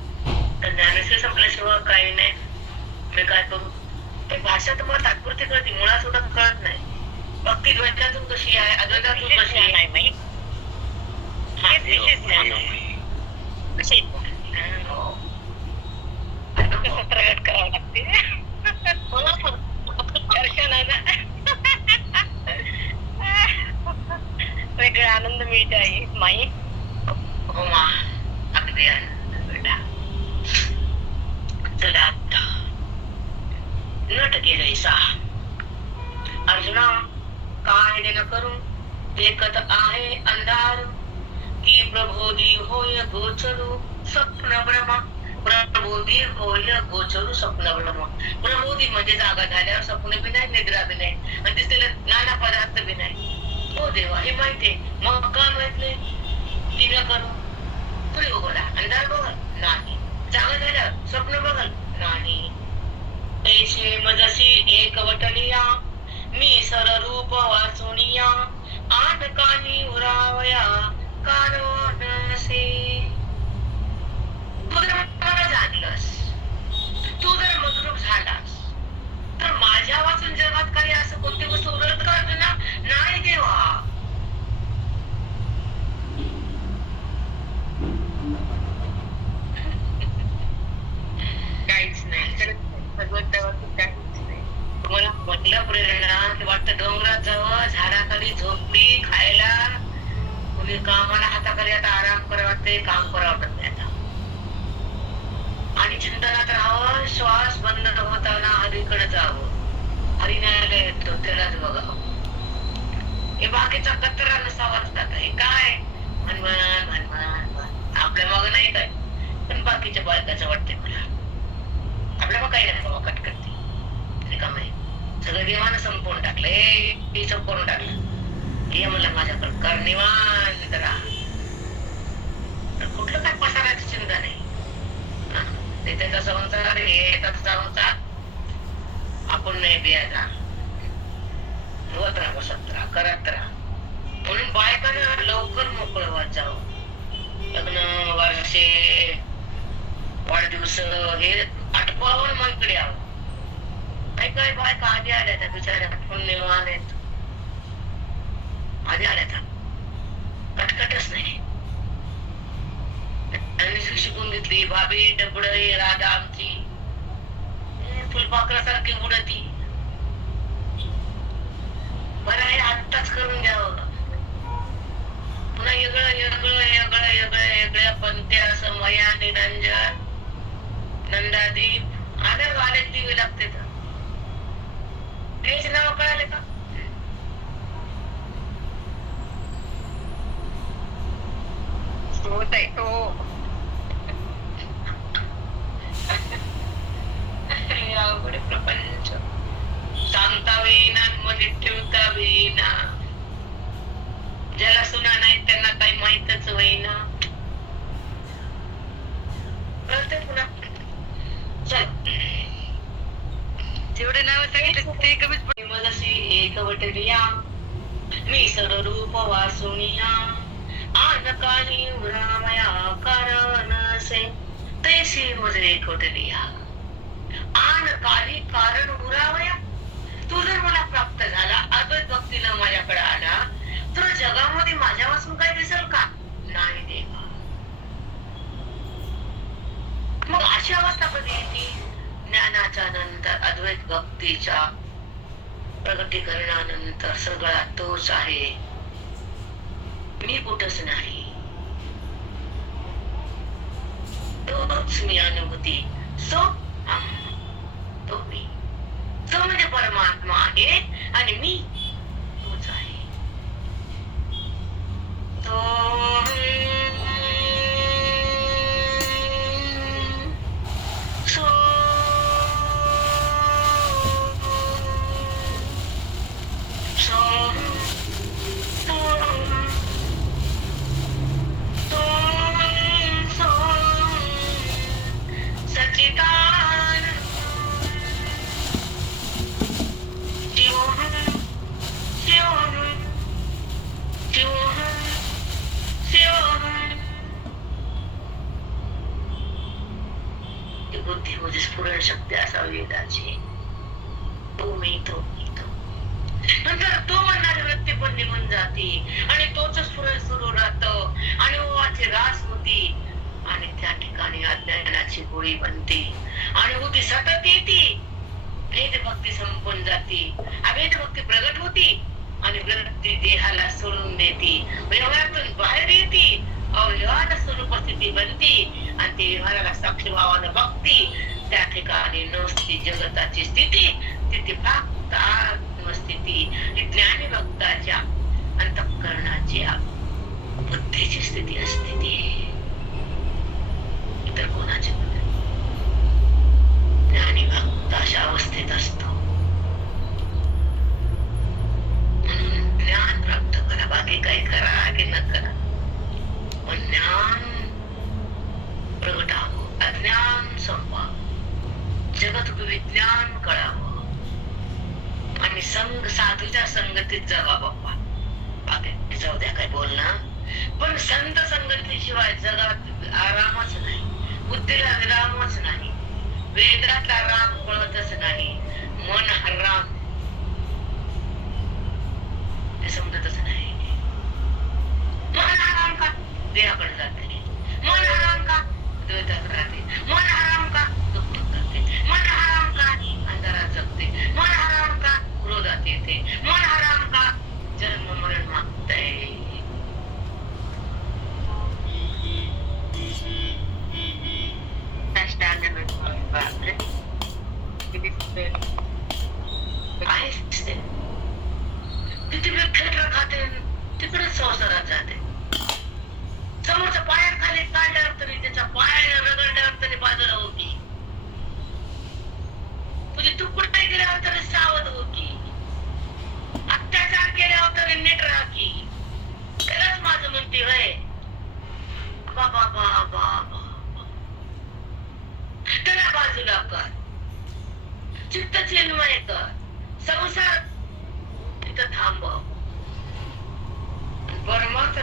ज्ञानेश्वर संपल्याशिवाय काही नाही. मी काय करू? ते भाषा तुम्हाला तात्पुरती कळते, मुळात सुद्धा कळत नाही. भक्ती द्वैतातून कशी आहे, अद्वैतातून कशी आहे, प्रगट करावं लागते. वेगळे आनंद मिळते आई माई. हो मा, अगदी आनंद बेटा. चला आता नट गेलैसा अर्जुना, काय देणं करून देखत आहे अंधार, की प्रबोधी होय गोचरू स्वप्न ब्रह्म. प्रबोधी होय गोचरू स्वप्न ब्रह्म. प्रबोधी म्हणजे जागा झाल्यावर स्वप्न बी नाही, निद्रा बी नाही, आणि तिथे नाना पदार्थ बी नाही. हो देवा, हे माहितीये, मग का माहित नाही? दिव्या करू, पुढे बघला, अंधार बघल नाही, जागा झाल्यावर स्वप्न बघल नाही. तैसे मजसी एक वटलिया, मी सररूप वाचुनिया, आठ कानी उरावया कानोनसे. तू जर मला जाणलंस, तू जर मजरूप झालास, तर माझ्या वाचून जगात काही असं कोणती वस्तू उरत का अर्जुना? नाही देवा. आपली झोपडी खायला कुणी कामाला हाताखाली आता आराम करा वाटते, काम करा वाटत नाही आता. आणि चिंतनात राहावं, श्वास बंद होताना हरीकडे जावं, हरिनारायण येतो त्यालाच बघावं. हे बाकीचा कचरा नसावा असतात. हे काय हनुमान हनुमान आपल्या मग नाही काय, पण बाकीच्या बायकाचं वाटते मला. आपल्या मग काही नाही बाबा, कट करते रिकाम आहे. सगळं देवानं संपवून टाकलं, हे संपवून टाकलं. हे म्हणलं माझ्याकडे कर निवांत राहा. कुठलं काय पसारायची चिंता नाही. ते त्याचा संसार, हे त्याचा संसार, आपण नाही बियाचा. होत राहा, बसत राहा, करत राहा. म्हणून बायकांना लवकर मोकळं व्हायचं जावं. लग्न वर्षे वाढदिवस हे आटपावून मग इकडे यावं. काही काही बायका आधी आल्या त्या बिचाऱ्या पुण्य आलेत, आधी आल्या त्या कटकटच नाही. त्यांनी शिकून घेतली भाभी डबड राधा आमची फुलपाखरासारखी उडती. बरं आहे आत्ताच करून घ्यावं. पुन्हा वेगळं वेगळं वेगळं वेगळं वेगळ्या पंथ्या समया निरंजन नंदादीप आले दिवे लागते. तेच नाव कळाले का? होत आहे हो. अवघड प्रपंच सांगता येईना, मध्ये ठेवता येईना. ज्याला सुना नाही त्यांना काही माहीतच होईना. कळते पुन्हा. चल जेवढे नाव सांगितले ते कमीच पडले. मजशी एक वटरिया मी रूप वासुनिया आन काही उरामया कारण से तैसी मज एक वटरिया आन काही कारण उरावया. तू जर मला प्राप्त झाला, अद्वैत भक्तीला माझ्याकडे आला, तर जगामध्ये माझ्यापासून काय दिसेल का? नाही देवा. मग अशी अवस्था कधी येते? ज्ञानाच्या नंतर, अद्वैत भक्तीच्या प्रगटीकरणानंतर सगळा तोच आहे, मी कुठंच नाही. तोच मी अनुभूती. सो तो मी, तो म्हणजे परमात्मा आहे आणि मी तोच आहे. तो बुद्धीमध्ये स्फुरण शक्ती असावी वेदाची. तो मी, तो मी, तो. नंतर तो म्हणणारी वृत्ती पण निघून जाते आणि तोच स्फुरण सुरू राहत आणि ओवाची रास होती आणि त्या ठिकाणी अज्ञानाची गोळी बनते आणि होती सतत येते. भेद भक्ती संपून जाते, अभेद भक्ती प्रगट होती आणि वृत्ती देहाला सोडून देते, व्यवहारातून बाहेर येते, अव्यवहार स्वरूप स्थिती बनती आणि ते व्यवहाराला साक्षी भावानं बघती. त्या ठिकाणी नसती जगताची स्थिती, तिथे फक्त आत्मस्थिती, ज्ञानी भक्ताच्या अंतःकरणाची बुद्धीची स्थिती असते. ती इतर कोणाची ज्ञानी भक्त अशा अवस्थेत असतो. म्हणून ज्ञान प्राप्त करा, बाकी काही करा की न करा, पण ज्ञान प्रगटावं, अज्ञान संपावं, जगत विज्ञान कळावं आणि संग साधूच्या संगतीत जावा बाप्पा. बाकी जाऊ द्या काय बोलणं, पण संत संगतीशिवाय जगात आरामच नाही, बुद्धीला विरामच नाही, वेदातला राम कळतच नाही, मन हराम ते समजतच नाही. मन हराम का? देहाकडे जाते. मन हराम का? द्वैतात राहते. मन हराम का? दुःख करते. मन हराम का? अंधारात जगते. मन हराम का? क्रोधात येते. मन हराम का? जन्म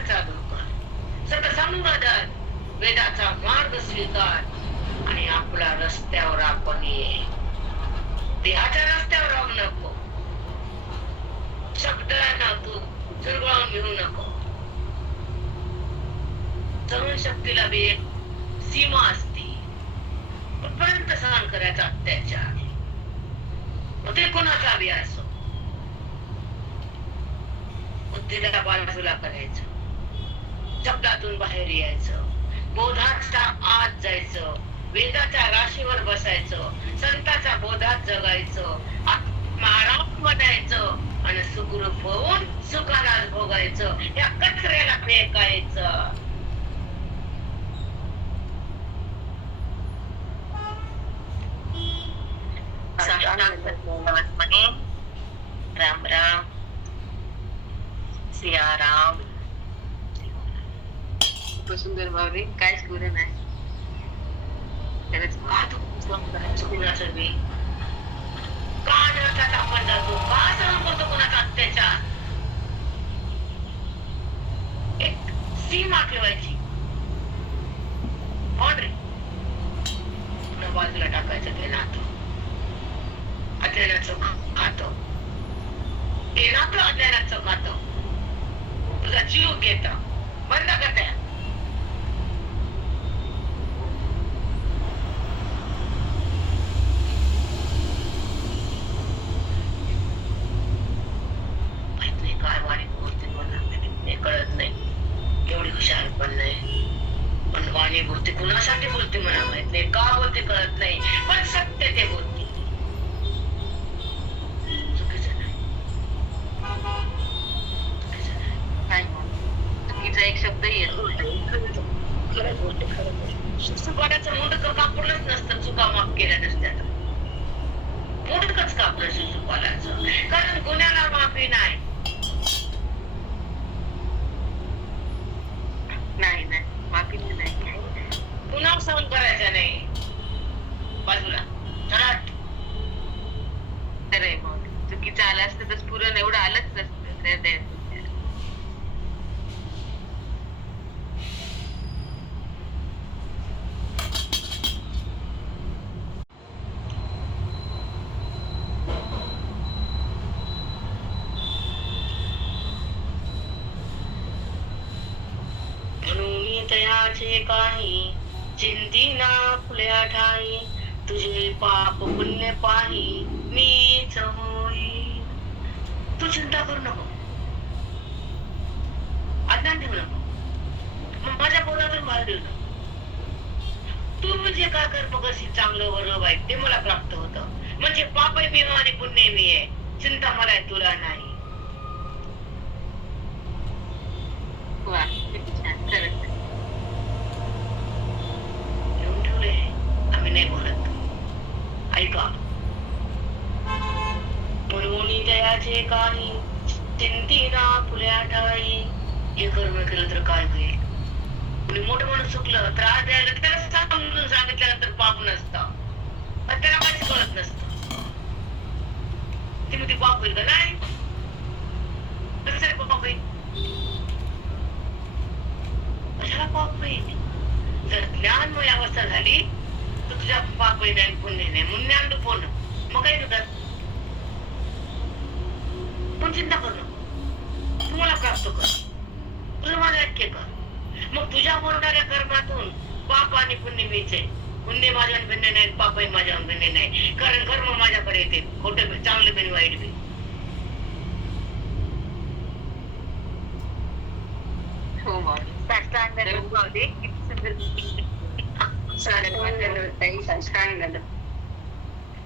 अज्ञानाचा दूर कर. सत्संगदल वेदाचा मार्ग स्वीकार आणि आपल्या रस्त्यावर आपण ये. देहाच्या रस्त्यावर राहू नको. शब्दांना तू चुरगळून घेऊ नको. सहनशक्तीला बी एक सीमा असते. कुठपर्यंत सहन करायचा अत्याचार, मग ते कोणाचा बी असो. बुद्धीला बाजूला करायचं, शब्दातून बाहेर यायचं, बोधाच्या आत जायचं, वेदाच्या राशीवर बसायचं, संताच्या बोधात जगायचं, आत्माराम बनायचं आणि सुखरूप होऊन सुखाला भोगायचं. या कचऱ्याला फेकायचं. राम राम, सियाराम. सुंदर भावने काहीच गुन्हा नाही. खरंच का तू करायचं कुणाचं बी? का नरकात आपण जातो? का सहन करतो कुणाचा अत्याचार? एक सीमा ठेवायची. बाउंड्री पुन्हा बाजूला टाकायचं. ते नातं अज्ञानाचं खातं, ते नातं अज्ञानाचं खातं तुझा जीव घेत. बंद कर त्या. काय वाणी बोलते मला हे कळत नाही. एवढी हुशार पण नाही. पण वाणी बोलते कुणासाठी बोलते मला माहित नाही. का बोलते कळत नाही. पण सत्य ते बोलते. चुकीचं नाही. चुकीचा एक शब्दही येत खरंच बोलते. खरं बोलते. सुपाऱ्याचं मुंडकं कापडच नसतं चुका माफ केल्या नसत्या. मुंडकच कापलं शिवपालाचं. कारण गुन्ह्याला माफी नाही. नाही माफी नाही. पुन्हा सहन करायचा नाही. बाजूला चढाट. खरंय. मग चुकीचं आलं असतं तर पुरण एवढं आलंच नसतं. म्हणून तयाचे काही चिंतीना फुल्या ठाई. तुझे पाप पुण्य पाही मीच होई. तू चिंता करू नको. अज्ञान ठेवू नको. माझ्या पोरातून बाहेर येऊ नको. तू म्हणजे काय कर्म कशी चांगलं वरं वाईट ते मला प्राप्त होतं. म्हणजे पापही मी आणि पुण्य मी आहे. चिंता मला आहे, तुला नाही. वा किती छान. खरंच घेऊन ठेवले. आम्ही नाही बोलत. ऐका. म्हणून दयाचे काही चिंतीना फुल्या ठाई. हे कर्म केलं तर काय होईल? कुणी मोठं माणूस चुकलं त्रास द्यायला त्याला समजून सांगितल्यानंतर पाप नसतं. त्याला काहीच कळत नसतं. ती मग ती पाप होईल का? नाही. कसं पाप होईल? कशाला पाप होईल? जर ज्ञानमय अवस्था झाली तर तुझ्या पाप नाही पुण्य नाही. म्हणून ज्ञान लुपवणं. मग काय करतात? पण चिंता करू नको. तुम्हाला प्राप्त कर. तुझं माझं ऐक्य कर. मग तुझ्या होणाऱ्या कर्मातून पाप आणि पुण्य मीच आहे. पुण्य माझ्या भिन्न नाही, पापही माझ्या भिन्न नाही. कारण कर्म माझ्याकडे येते. खोटं चांगलं बी वाईट बी. हो मग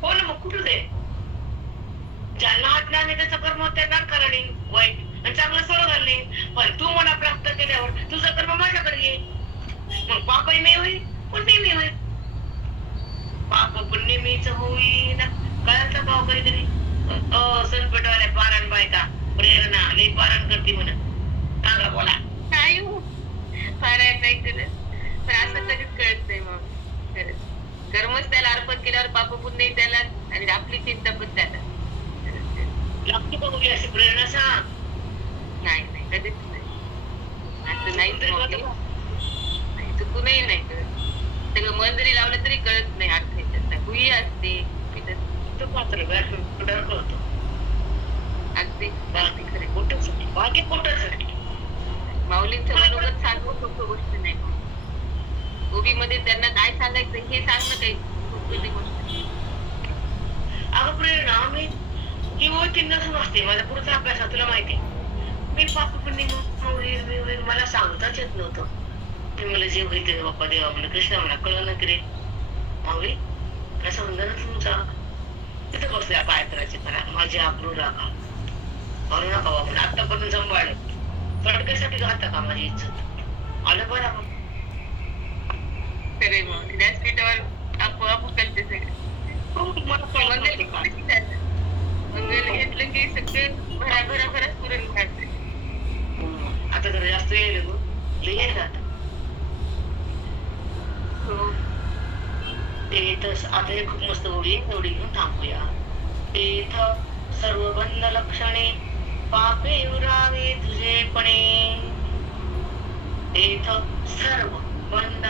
हो ना. मग कुठं दे ज्यांना अज्ञान आहे त्याचं कर्म त्यांना कराने वाईट आणि चांगलं सरळ घालणे. पण तू मला प्राप्त केल्यावर तुझं कर्म माझ्याकडे ये. मग पापही मी होईल, पुण्य मी होईल. पाप पुण्य मीच होईन. कळायचा भाव काहीतरी सनपटवाल्या पारायण बायका प्रेरणा लई पारायण करते म्हणून सांगा बोला. नाही पारायण नाही केलं पण असं कधीच कळत नाही. मग खरंच कर्मच त्याला अर्पण केल्यावर पाप पुण्य त्याला आणि आपली चिंता पण त्याला लागते बघूया अशी प्रेरणा सांग. नाही कधीच नाही. असं नाही चुकूनही नाही कळत. सगळं मन जरी लावलं तरी कळत नाही अर्थ याच्यातला. भुई असते तो मात्र कळतो. अगदी अगदी खरे. कुठंच बाकी कुठंच माऊलींचं मनोगत सांगून सोपी गोष्ट नाही. गोबीमध्ये त्यांना काय सांगायचं हे सांगणं काही सोपी गोष्ट नाही. अगं प्रेरणा मी ही ओळखी नसून असते माझा पुढचा अभ्यास तुला माहिती मी पाप पुण्य मला सांगताच येत नव्हतं. ते मला जे होईल बाप्पा देवा म्हणलं कृष्णा म्हणा कळलं ना की रे माऊली कसं म्हणलं ना तुमचा तिथं बसल्या पाय करायचे करा माझी आबरू राखा म्हणू नका बाबा म्हणून आतापर्यंत सांभाळलं तडक्यासाठी घाता का माझी इज्जत आलं बरं आपण खरे मग व्यासपीठावर आपोआप उकलते सगळे. मंगल घेतलं की सगळे भराभराभराच पुरण घालते. आता जर जास्त येईल लिहाय का आता ते तर आता हे खूप मस्त ओळी एवढी घेऊन थांबूया. तेथ सर्व बंध लक्षणे पापे उरावे तुझेपणे. तेथ सर्व बंध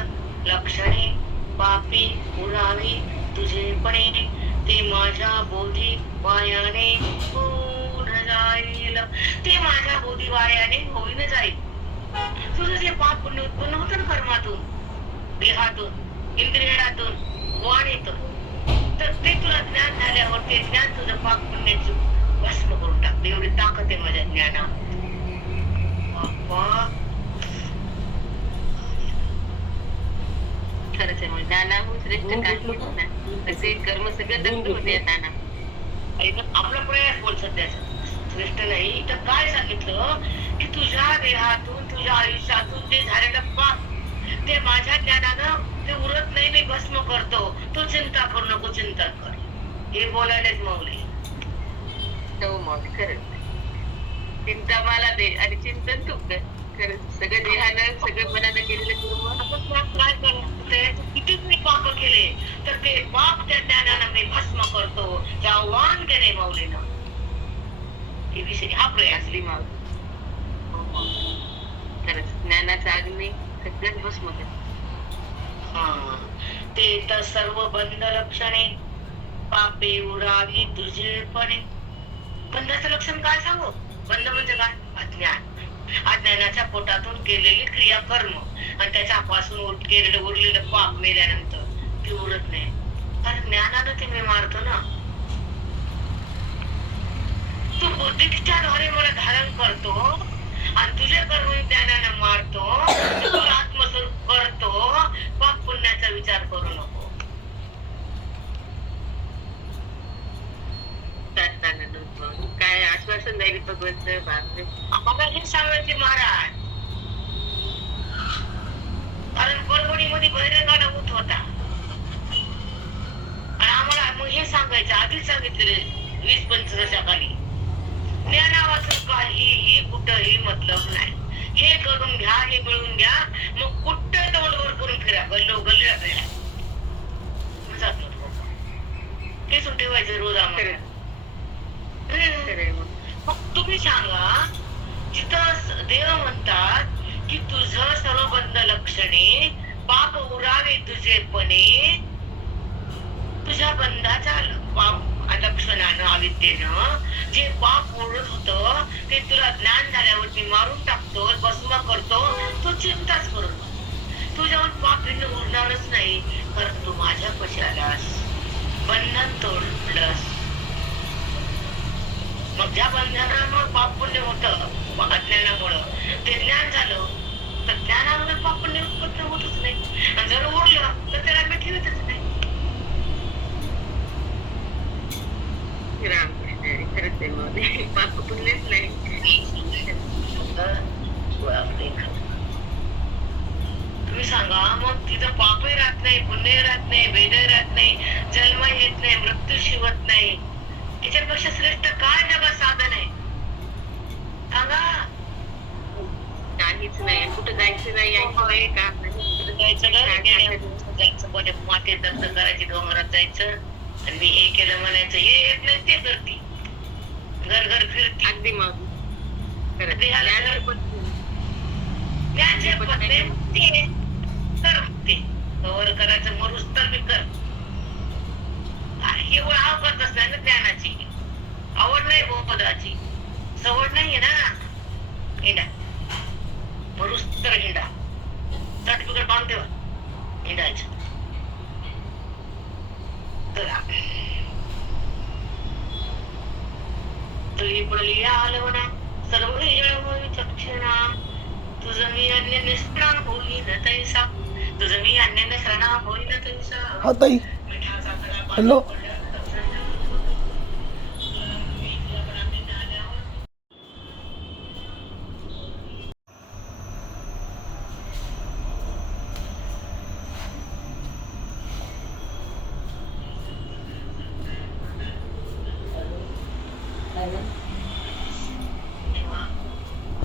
लक्षणे पापी उरावे तुझेपणे. ते माझ्या बोधी वायाने होऊन जाईल. ते माझ्या बोधी वायाने होईन जाईल. तुझं जे पाप पुण्य उत्पन्न होतं ना कर्मातून देहातून इंद्रियातून वाणीतून तर ते तुला ज्ञान झाल्यावर ते ज्ञान तुझं पाप पुण्याची भस्म करून टाकते. एवढी ताकद आहे माझ्या ज्ञानात. खरंच आहे. म्हणजे ज्ञानाहून श्रेष्ठ काहीच नाही. तसे कर्म सगळं दंड होते या ज्ञानात. आपला प्रयास बोल सध्याचा श्रेष्ठ नाही तर काय सांगितलं की तुझ्या देहातून तुझ्या आयुष्यातून जे झालेलं पाप ते माझ्या ज्ञानानं ते उरत नाही मी भस्म करतो. तू चिंता करू नको चिंतन कर हे बोलायलाच माऊली. हो माऊली खरंच चिंता मला दे आणि चिंतन तू कर. खरंच सगळं देहानं सगळं मनानं केलेलं कर्म काय करतो कितीच मी पाप केले तर ते पाप त्या ज्ञानानं मी भस्म करतो. हे आव्हान केले माऊलीनं. हे विषय हा प्रयास असली माऊली. खरंच ज्ञानाचा अग्नी सगळंच भस्म कर. ते तर सर्व बंध लक्षणे पापे उरावी तुझेपणे. बंधाचं लक्षण काय सांगू? बंध म्हणजे काय? अज्ञान. अज्ञानाच्या पोटातून केलेली क्रिया कर्म आणि त्याच्यापासून केलेलं उरलेलं पाप मेल्यानंतर ते उरत नाही. कारण ज्ञानानं ते मी मारतो ना. तू बुद्धीच्या द्वारे मला धारण करतो आणि तुझे कर्म ज्ञानानं मारतो. तुला आत्मस्वरूप करतो. पाप पुण्याचा विचार करू नको. काय आश्वासन द्यायला भगवंत बापरे. आम्हाला हे सांगायचे महाराज कारण परभणीमध्ये बैरगाडा होत होता आणि आम्हाला मग हे सांगायचं आधीच सांगितलेले 20-25 वर्षाखाली ज्ञाना वाचून काही कुठंही मतलब नाही. हे करून घ्या हे मिळून घ्या मग कुठं तोंडवर करून फिरा गल्लो गल्ली फिरा ते सुट ठेवायचं रोज आम्हाला. मग तुम्ही सांगा जिथं देव म्हणतात की तुझं सर्व बंध लक्षणे पाप उरावे तुझेपणे. तुझ्या बंधाच्या लक्षणानं अविद्येनं जे पाप उरत होतं ते तुला ज्ञान झाल्यावर मी मारून टाकतो भस्म करतो. तू चिंताच करू नको. तुझ्यावर पाप भिन्न उरणारच नाही कारण तू माझ्या पाशी आलास बंधन तोडलंस. मग ज्या बंधनामुळे पाप पुण्य होतं अज्ञानामुळं ते ज्ञान झालं तर ज्ञानामुळे पाप पुण्य उत्पन्न होतच नाही आणि जर उरलं तर त्याला मी ठेवतच नाही. रामकृष्ण खरंच आहे मग पाप पुण्यच नाही. तुम्ही सांगा मग तिथं पापही राहत नाही पुण्यही राहत नाही वेदही राहत नाही जन्म येत नाही मृत्यू शिवत नाही. याच्यापेक्षा श्रेष्ठ काय जगात साधन आहे सांगा? काहीच नाही. कुठं जायचं नाही यायचं का जायचं कोणी माती दत्त करायची डोंगरात जायचं आणि मी हे केलं म्हणायचं हे येत नाही ते करते घर घर फिरते. अगदी मग ज्ञान पत्नी मुक्ती आहे. कर मुक्ती. कवर करायचं मरूस तर मी कर. आणि एवढं अवकाश नाही ना ज्ञानाची. आवड नाही बोधाची. सवड नाहीये ना. हिंडा. मरूस तर हिंडा. सर्टिफिकेट बांध ठेवा. हिंडायचं. चला. तुझी पडली आलवना सर्व चक्षणा तुझं मी अन्य निष्णाण होईन तैसा तुझं मी अन्य निष्णाण होईन तैसा. हा ताई, हॅलो.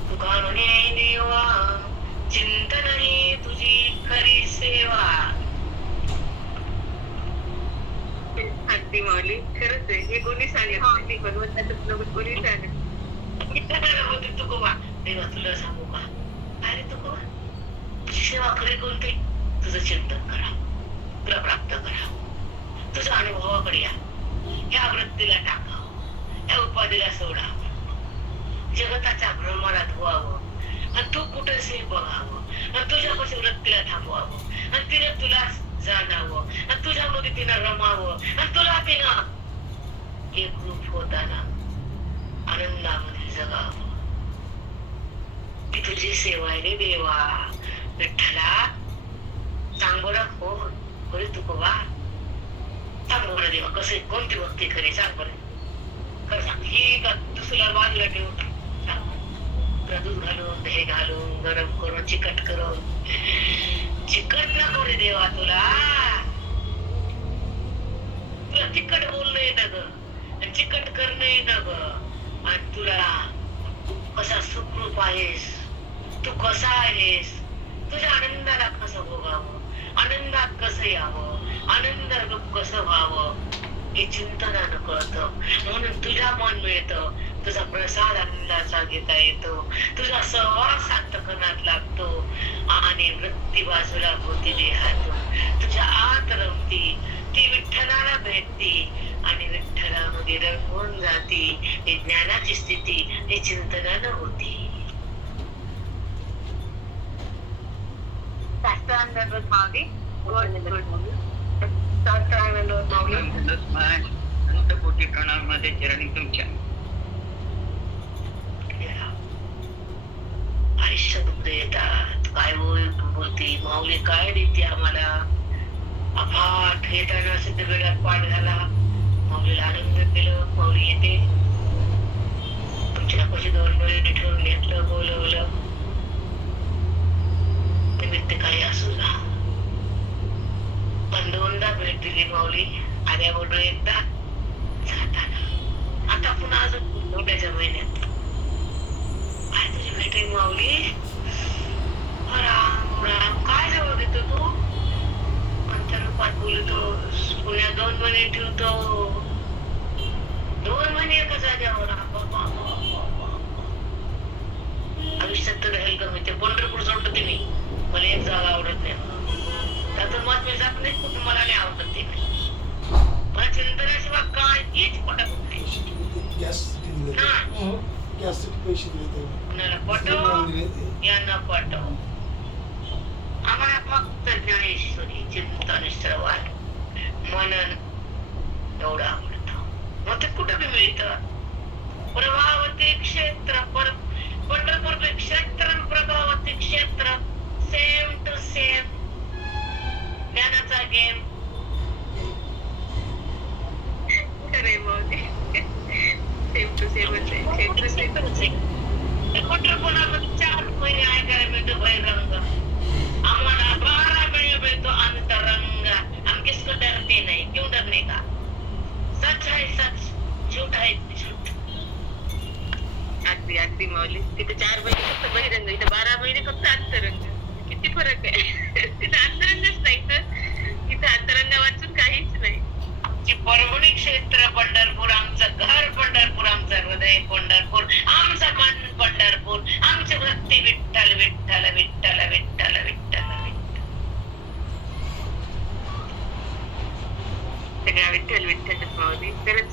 तुकारुणे देवा चिंतन ही तुझी खरी सेवा. अगदी माऊली खरंच आहे. हे कोणी सांगितलं भगवंताचं प्रभू कोणी सांगितलं. इतकं होते तुकोबा. देवा तुला सांगू का अरे तुकोबा तुझी सेवा खरी कोणती. तुझं चिंतन करा. तुला प्राप्त करा. तुझ्या अनुभवाकडे या. ह्या वृत्तीला टाकावं. या उपाधीला सोडावं. जगताच्या भ्रमणात व्हावं आणि तू कुठेसे बघावं आणि तुझ्यापासून वृत्तीला थांबवावं आणि तिने तुला जाणावं आणि तुझ्यामध्ये तिनं रमावं आणि तुला तिनं एक रूप होताना आनंदामध्ये जगावं. ती तुझी सेवा आहे रे देवा. विठ्ठला सांग बरं होय तुकोबा. सांग बरं देवा कसे कोणती भक्ती खरी सांग बरं. खरं सांग. ही का दुसऱ्या बाजूला ठेवून दूध घालून दही घालून गरम करून चिकट करून. चिकट नको रे देवा तुला. तुला चिकट बोलणं येतं ग. चिकट करणं येतं ग. आणि तुला कसा सुखरूप आहेस. तू कसा आहेस. तुझ्या आनंदाला कसं भोगावं. आनंदात कसं यावं. आनंद कसं व्हावं हे चिंतनानं कळतं. म्हणून तुझ्या मन मिळतं. तुझा प्रसाद आनंदाचा घेता येतो. तुझा सहवास अंतःकरणात लागतो आणि वृत्ती बाजूला होती देहातून. तुझ्या आत रमती. ती विठ्ठलाला भेटती आणि विठ्ठलामध्ये रंगून जाती. ही ज्ञानाची स्थिती ही चिंतनानं होती. शास्त्रांतर्गत मागे शास्त्रांतर्गत मागे अनंत कोटी प्रणामामध्ये चरणी तुमच्या. आयुष्य दुःख येतात. काय बोलती माऊली काय देते आम्हाला. अफाट येताना सिद्ध वेळात पाठ झाला. माऊलीला आनंद केलं. माऊली येते. तुमच्या कशी 2 वेळे ठेवून घेतलं बोलवलं. निमित्त काही असू ना पण 2दा भेट दिली माऊली. आल्याबरोबर एकदा जाताना. आता पुन्हा अजून मोठ्याच्या महिन्यात काय तुझी भेट आहे माऊली. राम राम काय जवळ घेतो तू. कोणत्या रूपात बोलतो. पुण्या 2 महिने ठेवतो. 2 महिने एका जाग्यावर. आयुष्यात तर राहील का मी. ते पंढरपूर सोडतो ते मी. मला एक जागा आवडत नाही. त्यातून मत मी जात नाही. कुटुंबाला नाही आवडत ते. मला चिंतनाशिवाय काहीच पटत नाही. कुणाला पटव यांना पटव. आम्हाला फक्त ज्ञानेश्वरी चिंतन श्रवण मनन एवढं आवडतं. मग ते कुठं बी मिळतं. प्रभावती क्षेत्र पंढरपूर क्षेत्र प्रभावती क्षेत्र सेम टू सेम. ज्ञानाचा गेम. खरे मग सेम टू सेम पंढरपुरामध्ये 4 महिने ऐकायला मिळतो बहिरंग. आम्हाला 12 महिने मिळतो अंतरंग. हम किसको डरते नहीं. क्यों डरने का. सच है सच. झूठ है झूठ. अगदी अगदी माऊली. तिथे 4 महिने फक्त बहिरंग. इथे 12 महिने फक्त अंतरंग. किती फरक आहे. तिथे अंतरंगच नाही तर इथे अंतरंग वाचून काहीच नाही. परभणी क्षेत्र पंढरपूर. आमचं घर पंढरपूर. आमचं हृदय पंढरपूर. आमचं मन पंढरपूर. आमची वृत्ती विठ्ठल विठ्ठल विठ्ठल विठ्ठल. सगळ्या विठ्ठल विठ्ठल माऊली. खरंच